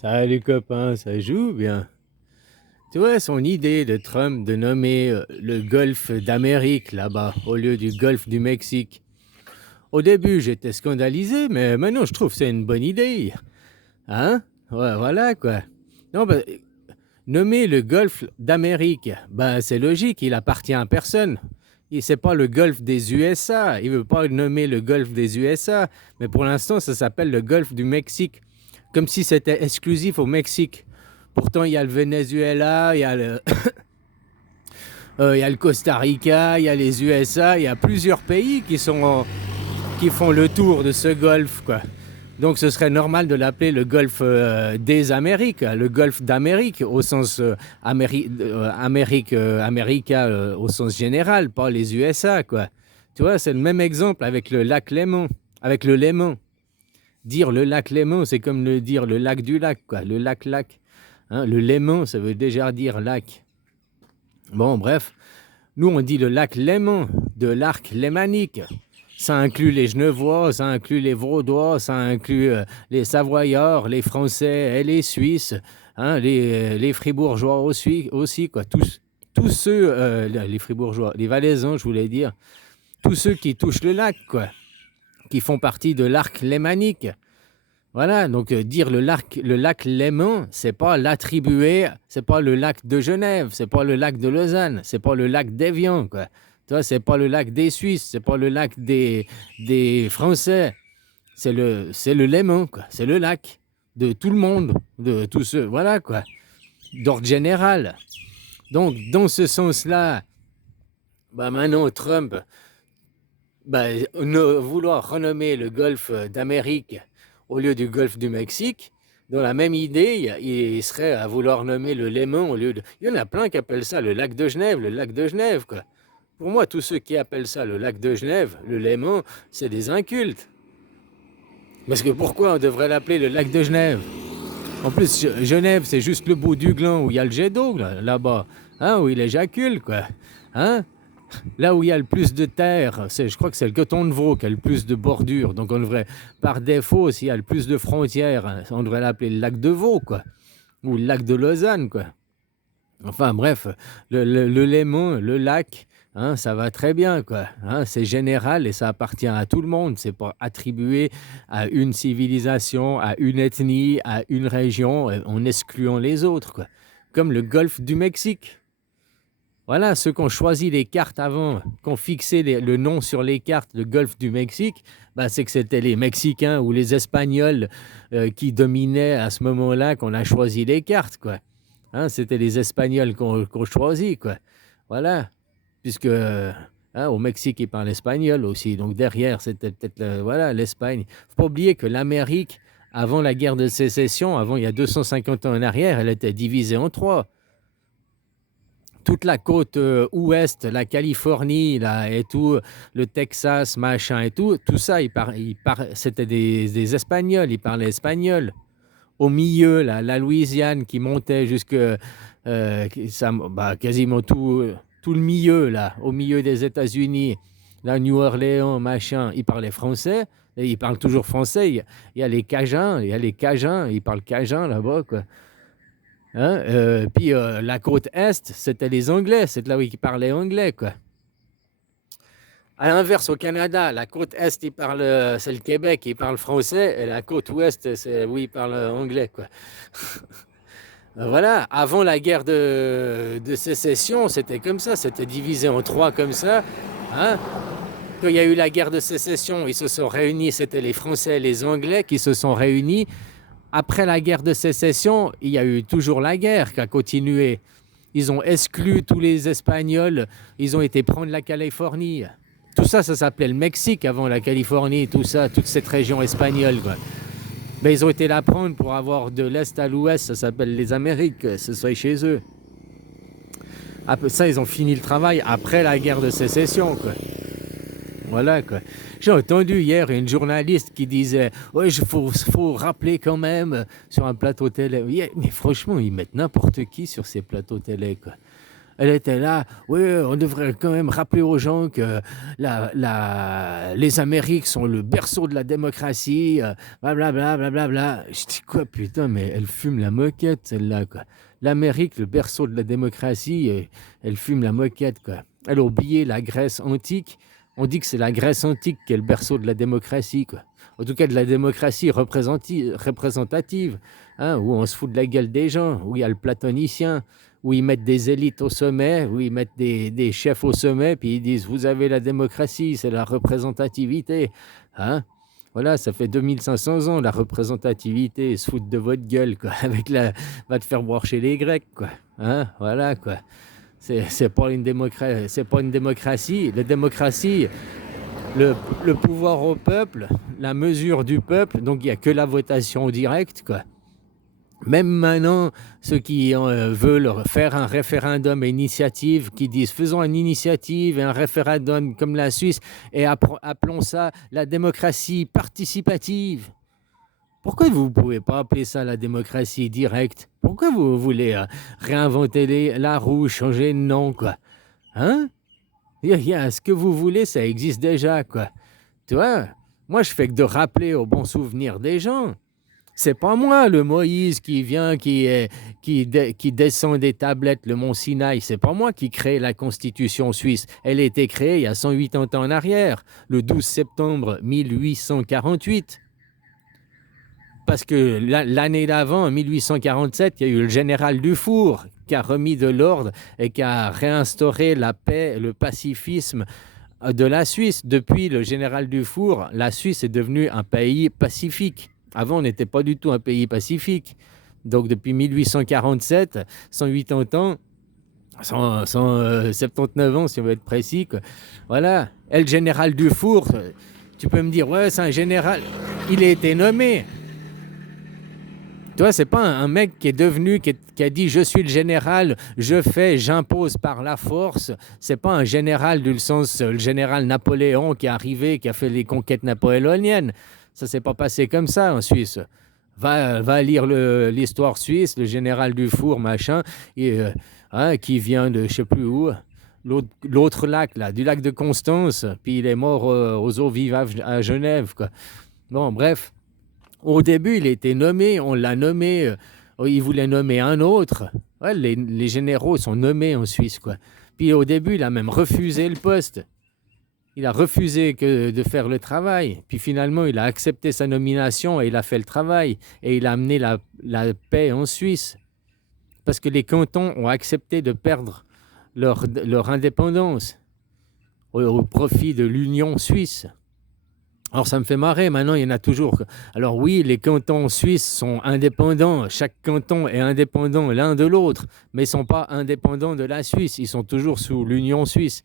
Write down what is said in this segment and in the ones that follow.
Salut copain, ça joue bien. Tu vois, son idée de Trump de nommer le golfe d'Amérique là-bas au lieu du golfe du Mexique. Au début, j'étais scandalisé, mais maintenant je trouve que c'est une bonne idée. Hein? Ouais, voilà quoi. Non, bah, nommer le golfe d'Amérique, bah, c'est logique, il appartient à personne. C'est pas le golfe des USA. Il veut pas nommer le golfe des USA, mais pour l'instant, ça s'appelle le golfe du Mexique, comme si c'était exclusif au Mexique. Pourtant, il y a le Venezuela, il y a le Costa Rica, il y a les USA, il y a plusieurs pays qui font le tour de ce golfe, quoi. Donc ce serait normal de l'appeler le golfe des Amériques, le golfe d'Amérique au sens America au sens général, pas les USA, quoi. Tu vois, c'est le même exemple avec le lac Léman, avec le Léman. Dire le lac Léman, c'est comme dire le lac du lac, quoi, le lac-lac. Hein, le Léman, ça veut déjà dire lac. Bon, bref, nous on dit le lac Léman, de l'arc lémanique. Ça inclut les Genevois, ça inclut les Vaudois, ça inclut les Savoyards, les Français et les Suisses, hein, les Fribourgeois aussi quoi. Tous ceux, les Fribourgeois, les Valaisans, je voulais dire, tous ceux qui touchent le lac, quoi, qui font partie de l'arc lémanique. Voilà, donc dire le lac Léman, c'est pas l'attribuer, c'est pas le lac de Genève, c'est pas le lac de Lausanne, c'est pas le lac d'Évian, quoi. Tu vois, c'est pas le lac des Suisses, c'est pas le lac des Français, c'est le Léman, quoi. C'est le lac de tout le monde, de tous ceux, voilà, quoi, d'ordre général. Donc, dans ce sens-là, bah maintenant, Trump, bah, vouloir renommer le golfe d'Amérique au lieu du golfe du Mexique, dans la même idée, il serait à vouloir nommer le Léman au lieu de... Il y en a plein qui appellent ça le lac de Genève, le lac de Genève, quoi. Pour moi, tous ceux qui appellent ça le lac de Genève, le Léman, c'est des incultes. Parce que pourquoi on devrait l'appeler le lac de Genève? En plus, Genève, c'est juste le bout du gland où il y a le jet d'eau, là-bas, hein, où il éjacule, quoi. Hein? Là où il y a le plus de terre, je crois que c'est le coton de veau qui a le plus de bordure. Donc on devrait, par défaut, s'il y a le plus de frontières, on devrait l'appeler le lac de Vaud, quoi. Ou le lac de Lausanne, quoi. Enfin bref, le Léman, le lac, hein, ça va très bien, quoi. Hein, c'est général et ça appartient à tout le monde. C'est pas attribué à une civilisation, à une ethnie, à une région, en excluant les autres, quoi. Comme le golfe du Mexique. Voilà, ceux qui ont choisi les cartes avant, qui ont fixé le nom sur les cartes, le golfe du Mexique, bah, c'est que c'était les Mexicains ou les Espagnols qui dominaient à ce moment-là qu'on a choisi les cartes, quoi. Hein, c'était les Espagnols qu'on choisi, quoi. Voilà, puisque hein, au Mexique, ils parlent espagnol aussi, donc derrière, c'était peut-être voilà, l'Espagne. Faut pas oublier que l'Amérique, avant la guerre de sécession, avant il y a 250 ans en arrière, elle était divisée en trois. Toute la côte ouest, la Californie là, et tout, le Texas, machin et tout ça, c'était des Espagnols, ils parlaient espagnol. Au milieu, là, la Louisiane qui montait jusque bah, quasiment tout le milieu, là, au milieu des États-Unis, la New Orleans, machin, ils parlaient français. Et ils parlent toujours français. Il y a les Cajuns, ils parlent Cajun là-bas, quoi. Hein, puis la côte Est, c'était les Anglais, c'est là où ils parlaient anglais, quoi. À l'inverse, au Canada, la côte Est, c'est le Québec, ils parlent français, et la côte Ouest, c'est où ils parlent anglais, quoi. Voilà, avant la guerre de sécession, c'était comme ça, c'était divisé en trois comme ça. Hein. Quand il y a eu la guerre de sécession, ils se sont réunis, c'était les Français et les Anglais qui se sont réunis. Après la guerre de sécession, il y a eu toujours la guerre qui a continué. Ils ont exclu tous les Espagnols, ils ont été prendre la Californie. Tout ça, ça s'appelait le Mexique avant la Californie, tout ça, toute cette région espagnole, quoi. Mais ils ont été la prendre pour avoir de l'Est à l'Ouest, ça s'appelle les Amériques, ce soit chez eux. Après ça, ils ont fini le travail après la guerre de sécession, quoi. Voilà, quoi. J'ai entendu hier une journaliste qui disait ouais, faut rappeler quand même sur un plateau télé. Mais franchement, ils mettent n'importe qui sur ces plateaux télé, quoi. Elle était là, oui, on devrait quand même rappeler aux gens que les Amériques sont le berceau de la démocratie, blablabla, blablabla. Je dis quoi, putain, mais elle fume la moquette, celle-là, quoi. L'Amérique, le berceau de la démocratie, elle fume la moquette, quoi. Elle a oublié la Grèce antique. On dit que c'est la Grèce antique qui est le berceau de la démocratie, quoi. En tout cas, de la démocratie représentative, hein, où on se fout de la gueule des gens, où il y a le platonicien, où ils mettent des élites au sommet, où ils mettent des chefs au sommet, puis ils disent, vous avez la démocratie, c'est la représentativité. Hein? Voilà, ça fait 2500 ans, la représentativité, ils se foutent de votre gueule, quoi, avec va te faire boire chez les Grecs, quoi. Hein? Voilà, quoi. C'est pas une démocratie. La démocratie, le pouvoir au peuple, la mesure du peuple, donc il n'y a que la votation directe, quoi. Même maintenant, ceux qui veulent faire un référendum et initiative, qui disent faisons une initiative et un référendum comme la Suisse et appelons ça la démocratie participative. Pourquoi vous ne pouvez pas appeler ça la démocratie directe? Pourquoi vous voulez réinventer la roue, changer de nom, quoi? Hein? Ce que vous voulez, ça existe déjà, quoi. Tu vois? Moi, je fais que de rappeler aux bons souvenirs des gens. C'est pas moi, le Moïse qui vient, qui descend des tablettes, le mont Sinaï. C'est pas moi qui crée la Constitution suisse. Elle a été créée il y a 180 ans en arrière, le 12 septembre 1848. Parce que l'année d'avant, en 1847, il y a eu le général Dufour qui a remis de l'ordre et qui a réinstauré la paix, le pacifisme de la Suisse. Depuis le général Dufour, la Suisse est devenue un pays pacifique. Avant, on n'était pas du tout un pays pacifique. Donc, depuis 1847, 180 ans, 179 ans, si on veut être précis, quoi. Voilà. Et le général Dufour, tu peux me dire, ouais, c'est un général. Il a été nommé. Tu vois, c'est pas un mec qui est devenu, qui a dit je suis le général, j'impose par la force. C'est pas un général du sens, le général Napoléon qui est arrivé, qui a fait les conquêtes napoléoniennes. Ça s'est pas passé comme ça en Suisse. Va lire l'histoire suisse, le général Dufour, machin, qui vient de je sais plus où, l'autre lac, là, du lac de Constance, puis il est mort aux eaux vives à Genève, quoi. Bon, bref. Au début, il a été nommé, on l'a nommé, il voulait nommer un autre. Ouais, les généraux sont nommés en Suisse, quoi. Puis au début, il a même refusé le poste. Il a refusé de faire le travail. Puis finalement, il a accepté sa nomination et il a fait le travail. Et il a amené la paix en Suisse. Parce que les cantons ont accepté de perdre leur indépendance au profit de l'Union suisse. Alors ça me fait marrer, maintenant il y en a toujours. Alors oui, les cantons suisses sont indépendants, chaque canton est indépendant l'un de l'autre, mais ils ne sont pas indépendants de la Suisse, ils sont toujours sous l'Union suisse,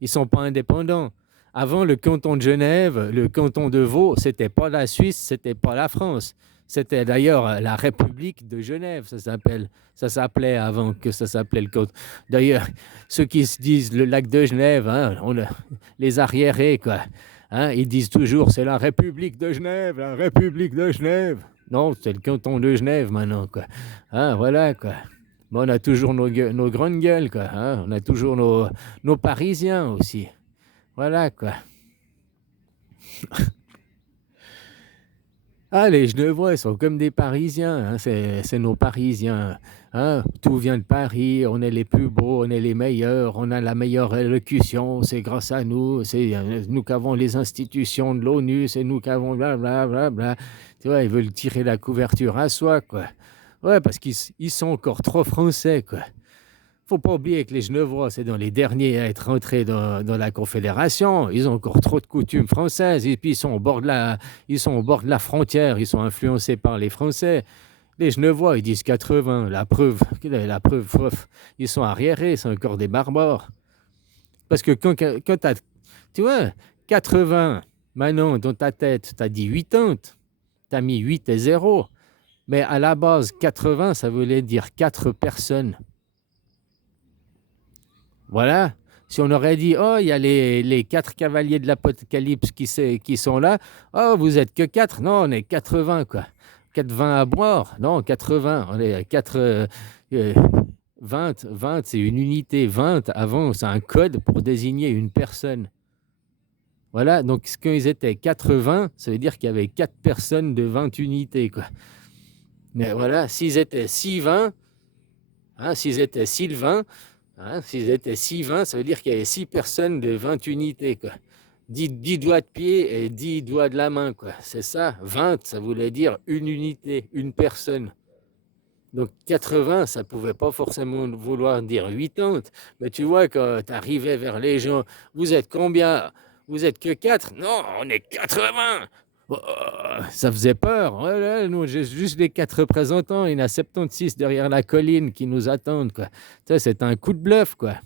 ils ne sont pas indépendants. Avant, le canton de Genève, le canton de Vaud, ce n'était pas la Suisse, ce n'était pas la France. C'était d'ailleurs la République de Genève, ça s'appelait avant que ça s'appelait le canton. D'ailleurs, ceux qui se disent le lac de Genève, hein, les arriérés, quoi. Hein, ils disent toujours c'est la République de Genève, la République de Genève. Non, c'est le canton de Genève maintenant, quoi. Hein, voilà, quoi. Bon, on a toujours nos grandes gueules, quoi. Hein, on a toujours nos Parisiens aussi. Voilà, quoi. Ah, les Genevois, ils sont comme des Parisiens, hein, c'est nos Parisiens. Hein, tout vient de Paris, on est les plus beaux, on est les meilleurs, on a la meilleure élocution, c'est grâce à nous, c'est nous qui avons les institutions de l'ONU, c'est nous qui avons blablabla. Tu vois, ils veulent tirer la couverture à soi, quoi. Ouais, parce qu'ils sont encore trop français, quoi. Faut pas oublier que les Genevois, c'est dans les derniers à être rentrés dans la Confédération. Ils ont encore trop de coutumes françaises. Et puis, ils sont au bord de la frontière. Ils sont influencés par les Français. Les Genevois, ils disent 80. La preuve, ils sont arriérés. C'est encore des barbares. Parce que quand tu vois, 80, maintenant, dans ta tête, tu as dit 80. Tu as mis 8 et 0. Mais à la base, 80, ça voulait dire 4 personnes. Voilà. Si on aurait dit, oh, il y a les 4 cavaliers de l'Apocalypse qui sont là, oh, vous êtes que 4. Non, on est 80, quoi. 4 vins à boire. Non, 80. On est 4. 20, c'est une unité. 20, avant, c'est un code pour désigner une personne. Voilà, donc quand ils étaient 80, ça veut dire qu'il y avait 4 personnes de 20 unités, quoi. Mais voilà, s'ils étaient 6-20, hein, s'ils étaient Sylvain, hein, s'ils étaient 6-20, ça veut dire qu'il y avait 6 personnes de 20 unités, quoi. 10 doigts de pied et 10 doigts de la main, quoi. C'est ça, 20, ça voulait dire une unité, une personne. Donc 80, ça pouvait pas forcément vouloir dire 80. Mais tu vois, quand tu arrivais vers les gens, vous êtes combien? Vous êtes que 4? Non, on est 80. Oh, ça faisait peur. Voilà, nous, j'ai juste les 4 représentants. Il y en a 76 derrière la colline qui nous attendent, quoi. Ça, c'est un coup de bluff, quoi.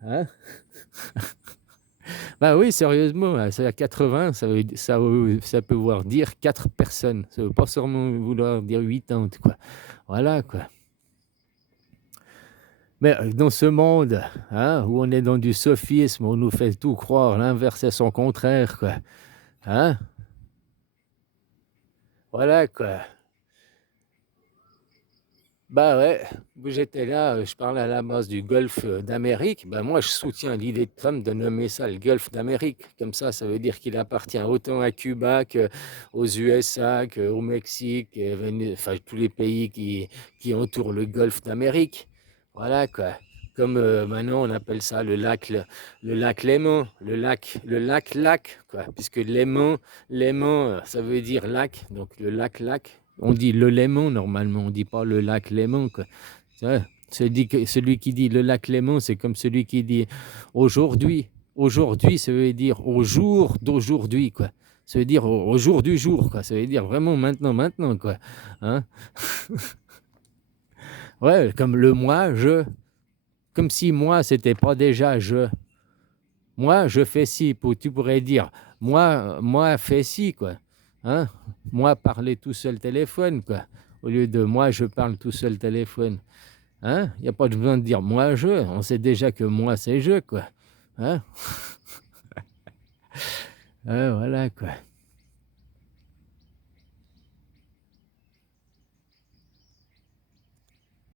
Hein? Bah oui, sérieusement, c'est à 80, ça peut vouloir dire 4 personnes. Ça veut pas seulement vouloir dire 80, quoi. Voilà, quoi. Mais dans ce monde, hein, où on est dans du sophisme, on nous fait tout croire, l'inverse et son contraire, quoi. Hein? Voilà, quoi. Bah ouais, j'étais là, je parlais à la base du Golfe d'Amérique. Bah moi, je soutiens l'idée de Trump de nommer ça le Golfe d'Amérique. Comme ça veut dire qu'il appartient autant à Cuba qu'aux USA, qu'au Mexique, enfin tous les pays qui entourent le Golfe d'Amérique. Voilà, quoi. Comme maintenant on appelle ça le lac Léman, le lac, quoi. Puisque Léman, ça veut dire lac, donc le lac. On dit le Léman normalement, on dit pas le lac Léman, quoi. Ça, celui qui dit le lac Léman, c'est comme celui qui dit aujourd'hui. Aujourd'hui, ça veut dire au jour d'aujourd'hui, quoi. Ça veut dire au jour du jour, quoi. Ça veut dire vraiment maintenant, quoi. Hein? Ouais, comme le moi, je. Comme si moi, c'était pas déjà je. Moi, je fais ci. Tu pourrais dire moi fais ci, quoi. Hein? Moi, parler tout seul téléphone, quoi. Au lieu de moi, je parle tout seul téléphone. Hein? Il n'y a pas besoin de dire moi, je. On sait déjà que moi, c'est je, quoi. Hein? Voilà, quoi.